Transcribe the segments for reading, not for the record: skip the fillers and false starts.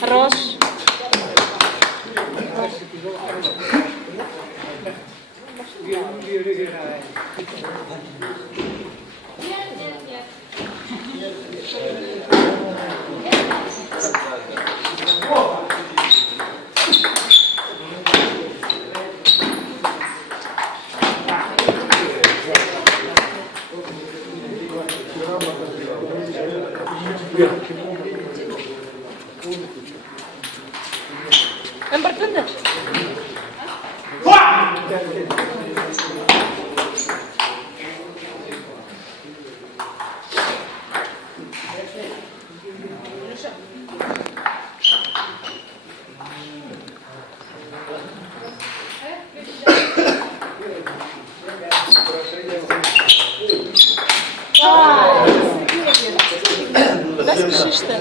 Хорош. Embarcando. Да спешишь-то.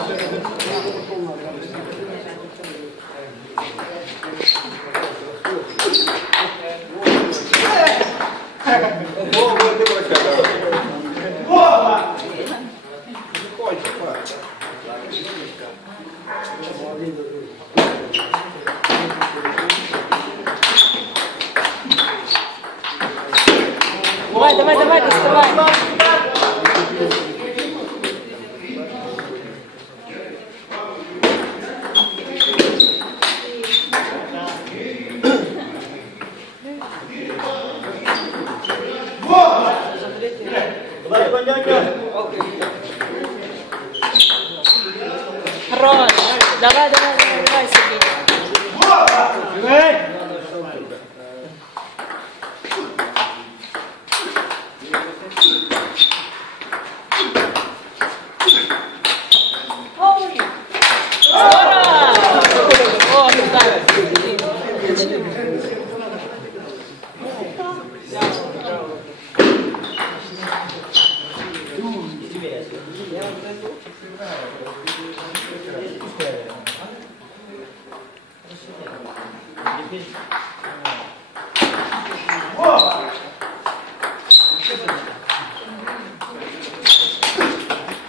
Давай, доставай. Хорош. Давай, Сергей.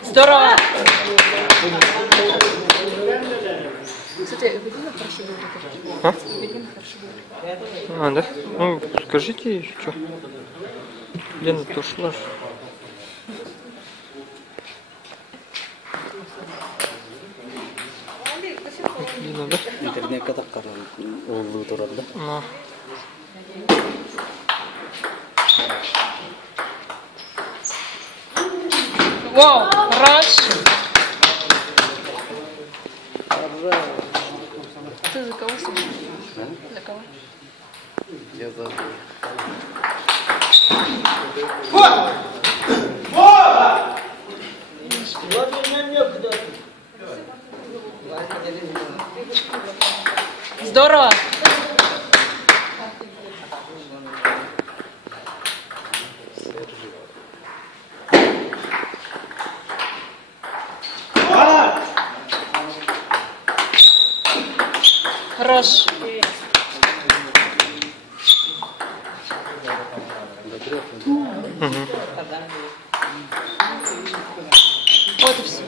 Здорово! Кстати, видимо, хорошо будет. А? Видимо, хорошо будет. А, да? Ну, скажите еще что. Лена-то ушла. Лена, да? Интернетке таққан ол тұрады да. Ну. Вау, хорош! Ты за кого сидишь? За кого? Я за... Здорово! Хорош! Вот и все.